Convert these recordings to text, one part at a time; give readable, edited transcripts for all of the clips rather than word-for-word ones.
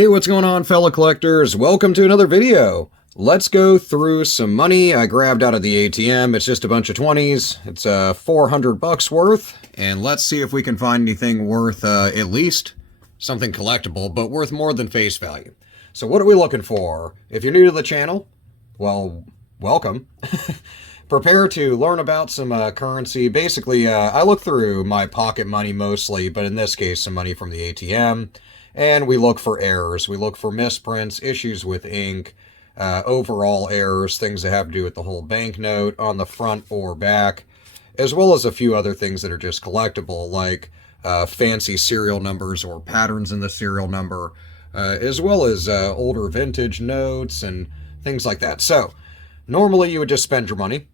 Hey, what's going on, fellow collectors? Welcome to another video. Let's go through some money I grabbed out of the ATM. It's just a bunch of 20s. It's $400 worth, and let's see if we can find anything worth at least something collectible, but worth more than face value. So what are we looking for? If you're new to the channel, well, welcome. Prepare to learn about some currency. Basically, I look through my pocket money mostly, but in this case, some money from the ATM. And we look for errors. We look for misprints, issues with ink, overall errors, things that have to do with the whole banknote on the front or back, as well as a few other things that are just collectible, like fancy serial numbers or patterns in the serial number, as well as older vintage notes and things like that. So, normally you would just spend your money.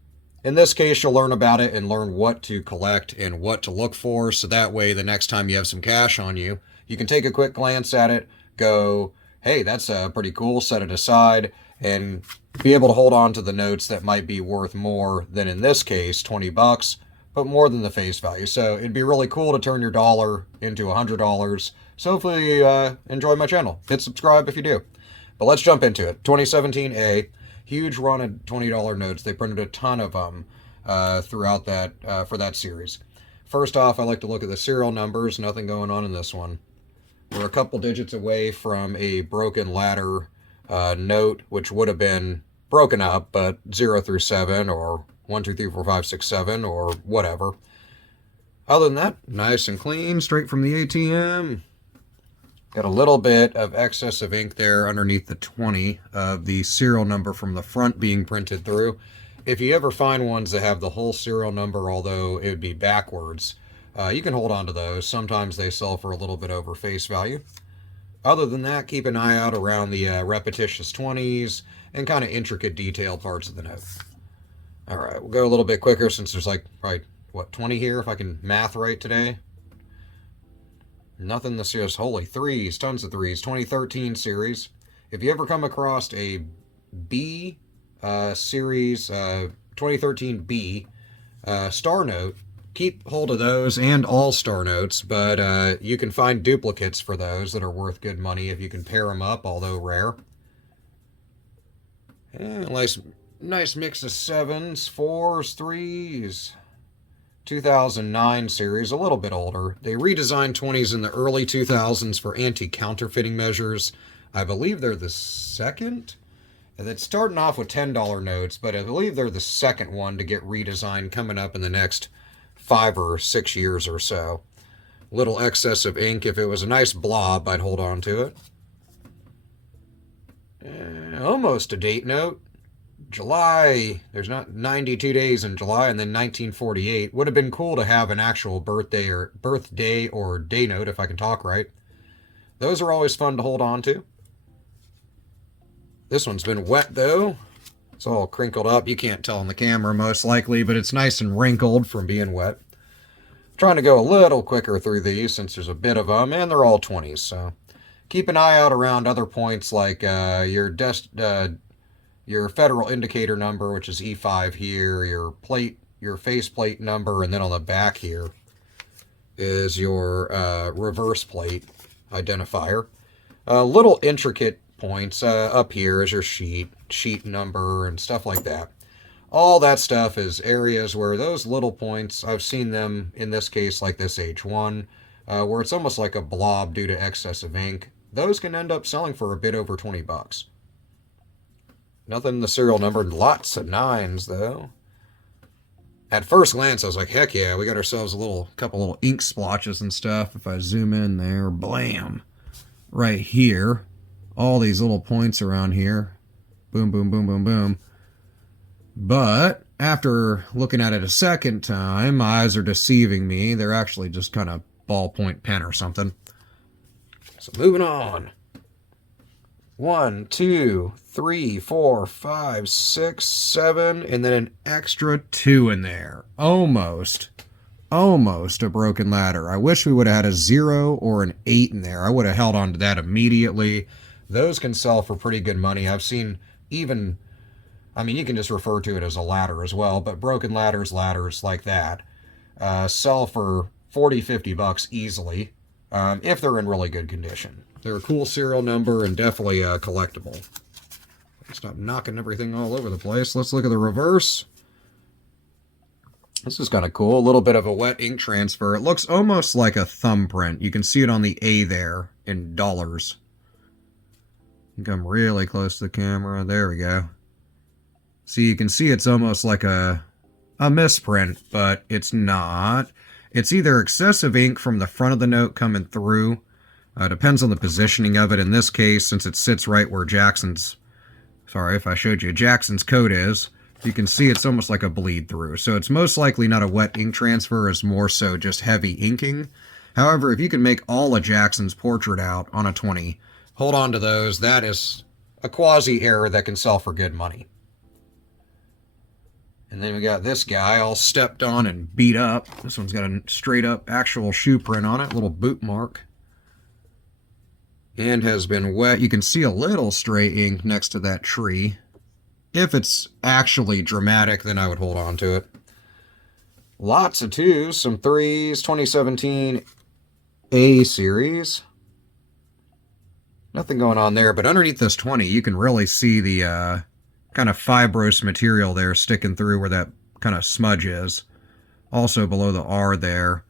In this case, you'll learn about it and learn what to collect and what to look for, so that way the next time you have some cash on you, you can take a quick glance at it, go, hey, that's pretty cool, set it aside, and be able to hold on to the notes that might be worth more than, in this case, 20 bucks, but more than the face value. So it'd be really cool to turn your dollar into $100. So hopefully you enjoy my channel. Hit subscribe if you do. But let's jump into it. 2017A, huge run of $20 notes. They printed a ton of them throughout that for that series. First off, I like to look at the serial numbers. Nothing going on in this one. We're a couple digits away from a broken ladder note, which would have been broken up, but 0 through 7 or 1, 2, 3, 4, 5, 6, 7 or whatever. Other than that, nice and clean, straight from the ATM. Got a little bit of excess of ink there underneath the 20 of the serial number from the front being printed through. If you ever find ones that have the whole serial number, although it would be backwards, you can hold on to those. Sometimes they sell for a little bit over face value. Other than that, keep an eye out around the repetitious 20s and kind of intricate detailed parts of the note. All right, we'll go a little bit quicker since there's like, probably, what, 20 here if I can math right today? Nothing this year's, holy threes, tons of threes. 2013 series. If you ever come across a B series, 2013 B star note, keep hold of those and all star notes, but you can find duplicates for those that are worth good money if you can pair them up, although rare. And nice mix of 7s, 4s, 3s. 2009 series, a little bit older. They redesigned 20s in the early 2000s for anti-counterfeiting measures. I believe they're the second. It's starting off with $10 notes, but I believe they're the second one to get redesigned coming up in the next 5 or 6 years or so. Little excess of ink. If it was a nice blob, I'd hold on to it. Almost a date note. July, there's not 92 days in July, and then 1948. Would have been cool to have an actual birthday or day note, if I can talk right. Those are always fun to hold on to. This one's been wet, though. It's all crinkled up. You can't tell on the camera, most likely, but it's nice and wrinkled from being wet. I'm trying to go a little quicker through these since there's a bit of them, and they're all 20s, so keep an eye out around other points like your federal indicator number, which is E5 here, your faceplate number, and then on the back here is your reverse plate identifier. Little intricate points up here is your sheet number and stuff like that. All that stuff is areas where those little points, I've seen them in this case like this H1, where it's almost like a blob due to excess of ink. Those can end up selling for a bit over 20 bucks. Nothing in the serial number. Lots of 9s, though. At first glance, I was like, heck yeah, we got ourselves a couple little ink splotches and stuff. If I zoom in there, blam. Right here. All these little points around here. Boom, boom, boom, boom, boom. But after looking at it a second time, my eyes are deceiving me. They're actually just kind of ballpoint pen or something. So moving on. 1, 2, 3, 4, 5, 6, 7, and then an extra 2 in there. Almost a broken ladder. I wish we would have had a 0 or an 8 in there. I would have held on to that immediately. Those can sell for pretty good money. I've seen even, I mean, you can just refer to it as a ladder as well, but broken ladders like that, sell for 40, 50 bucks easily, if they're in really good condition. They're a cool serial number and definitely collectible. Stop knocking everything all over the place. Let's look at the reverse. This is kind of cool. A little bit of a wet ink transfer. It looks almost like a thumbprint. You can see it on the A there in dollars. Come really close to the camera. There we go. See, you can see it's almost like a misprint, but it's not. It's either excessive ink from the front of the note coming through. Depends on the positioning of it. In this case, since it sits right where Jackson's... Sorry if I showed you Jackson's coat is. You can see it's almost like a bleed through. So it's most likely not a wet ink transfer. It's more so just heavy inking. However, if you can make all of Jackson's portrait out on a 20, hold on to those. That is a quasi-error that can sell for good money. And then we got this guy all stepped on and beat up. This one's got a straight up actual shoe print on it, little boot mark. And has been wet. You can see a little stray ink next to that tree. If it's actually dramatic, then I would hold on to it. Lots of 2s, some 3s, 2017 A series. Nothing going on there, but underneath this 20, you can really see the kind of fibrous material there sticking through where that kind of smudge is. Also below the R there.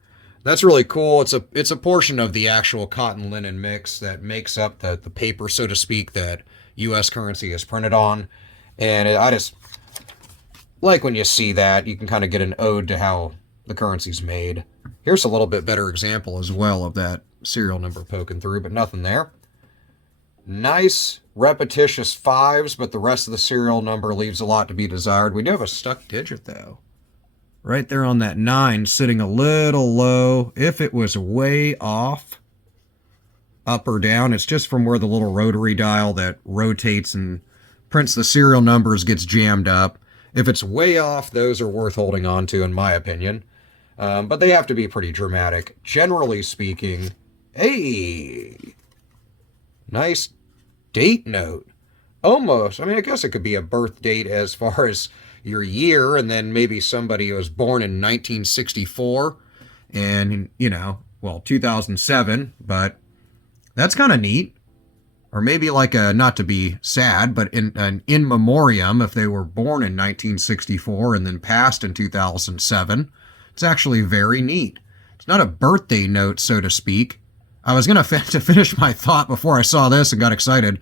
That's really cool. It's a portion of the actual cotton linen mix that makes up the paper, so to speak, that U.S. currency is printed on. And I just like when you see that, you can kind of get an ode to how the currency's made. Here's a little bit better example as well of that serial number poking through, but nothing there. Nice repetitious 5s, but the rest of the serial number leaves a lot to be desired. We do have a stuck digit, though. Right there on that 9, sitting a little low. If it was way off, up or down, it's just from where the little rotary dial that rotates and prints the serial numbers gets jammed up. If it's way off, those are worth holding on to, in my opinion. But they have to be pretty dramatic. Generally speaking, hey, nice date note. Almost. I mean, I guess it could be a birth date as far as your year, and then maybe somebody was born in 1964 and, 2007, but that's kind of neat. Or maybe like a, not to be sad, but an in memoriam if they were born in 1964 and then passed in 2007. It's actually very neat. It's not a birthday note, so to speak. I was going to finish my thought before I saw this and got excited.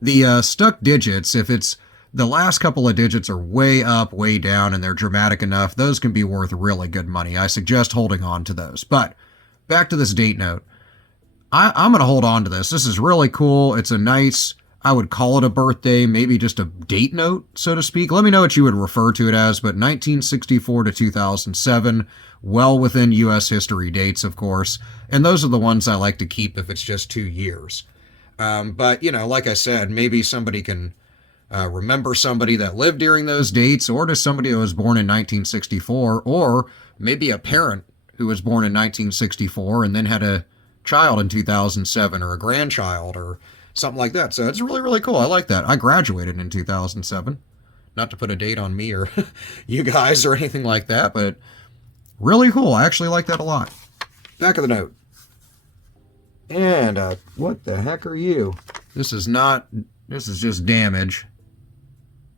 The stuck digits, if it's the last couple of digits are way up, way down, and they're dramatic enough, those can be worth really good money. I suggest holding on to those. But back to this date note. I'm going to hold on to this. This is really cool. It's a nice, I would call it a birthday, maybe just a date note, so to speak. Let me know what you would refer to it as, but 1964 to 2007, well within U.S. history dates, of course. And those are the ones I like to keep if it's just 2 years. But, like I said, maybe somebody can remember somebody that lived during those dates, or to somebody who was born in 1964, or maybe a parent who was born in 1964 and then had a child in 2007 or a grandchild or something like that. So it's really, really cool. I like that. I graduated in 2007. Not to put a date on me or you guys or anything like that, but really cool. I actually like that a lot. Back of the note. And what the heck are you? This is just damage.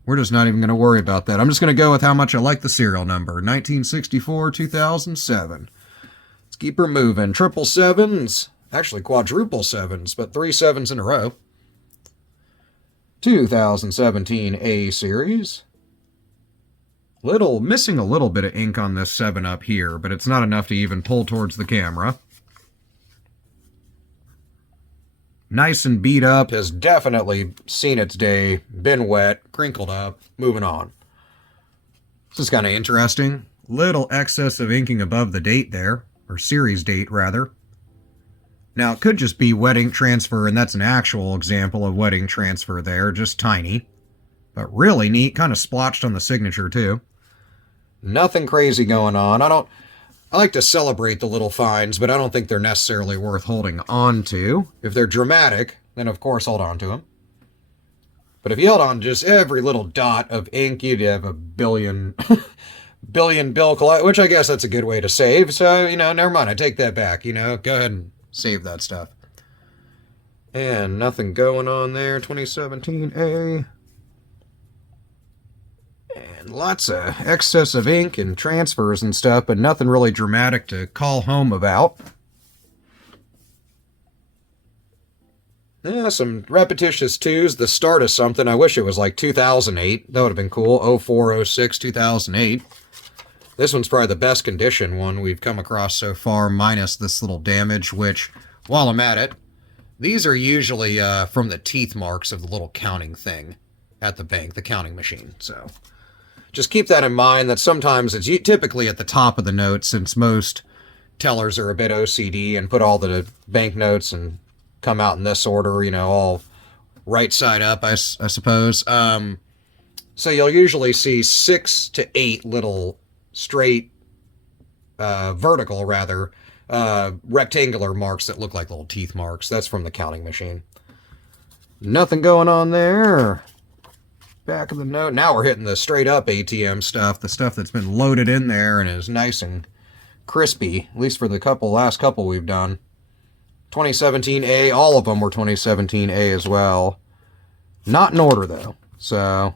We're just not even going to worry about that. I'm just going to go with how much I like the serial number. 1964, 2007. Keep her moving. 777s. Actually, quadruple 7s, but 3 7s in a row. 2017 A series. Missing a little bit of ink on this 7 up here, but it's not enough to even pull towards the camera. Nice and beat up. Has definitely seen its day. Been wet. Crinkled up. Moving on. This is kind of interesting. Little excess of inking above the date there. Or series date, rather. Now, it could just be wet ink transfer, and that's an actual example of wet ink transfer there, just tiny. But really neat, kind of splotched on the signature, too. Nothing crazy going on. I like to celebrate the little finds, but I don't think they're necessarily worth holding on to. If they're dramatic, then of course hold on to them. But if you held on to just every little dot of ink, you'd have a billion bill collect, which I guess that's a good way to save. So, never mind. I take that back. Go ahead and save that stuff. And nothing going on there. 2017A. And lots of excess of ink and transfers and stuff, but nothing really dramatic to call home about. Yeah, some repetitious twos, the start of something. I wish it was like 2008. That would have been cool. 04, 06, 2008. This one's probably the best condition one we've come across so far, minus this little damage, which, while I'm at it, these are usually from the teeth marks of the little counting thing at the bank, the counting machine. So just keep that in mind, that sometimes it's typically at the top of the note, since most tellers are a bit OCD and put all the banknotes and come out in this order, you know, all right side up, I suppose. So you'll usually see 6 to 8 little straight, vertical rather, rectangular marks that look like little teeth marks. That's from the counting machine. Nothing going on there. Back of the note. Now we're hitting the straight up ATM stuff, the stuff that's been loaded in there and is nice and crispy, at least for the last couple we've done. 2017A, all of them were 2017A as well. Not in order, though. So,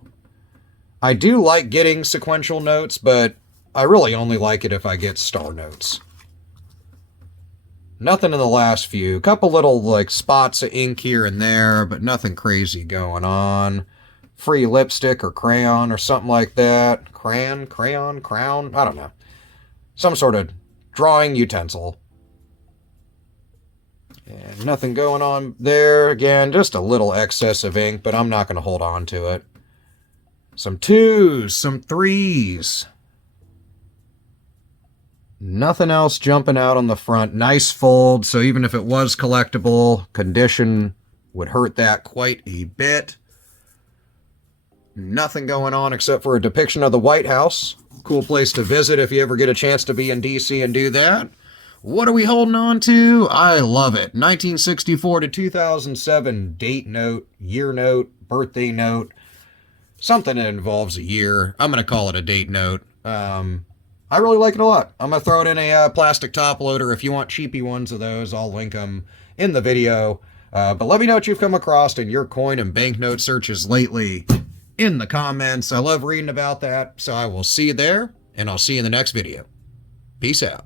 I do like getting sequential notes, but I really only like it if I get star notes. Nothing in the last few. Couple little, like, spots of ink here and there, but nothing crazy going on. Free lipstick or crayon or something like that. Crayon, crown, I don't know. Some sort of drawing utensil. And nothing going on there. Again, just a little excess of ink, but I'm not going to hold on to it. Some 2s, some 3s. Nothing else jumping out on the front. Nice fold, so even if it was collectible, condition would hurt that quite a bit. Nothing going on except for a depiction of the White House. Cool place to visit if you ever get a chance to be in DC and do that. What are we holding on to? I love it. 1964 to 2007 date note, year note, birthday note. Something that involves a year. I'm going to call it a date note. I really like it a lot. I'm going to throw it in a plastic top loader. If you want cheapy ones of those, I'll link them in the video. But let me know what you've come across in your coin and banknote searches lately in the comments. I love reading about that. So I will see you there, and I'll see you in the next video. Peace out.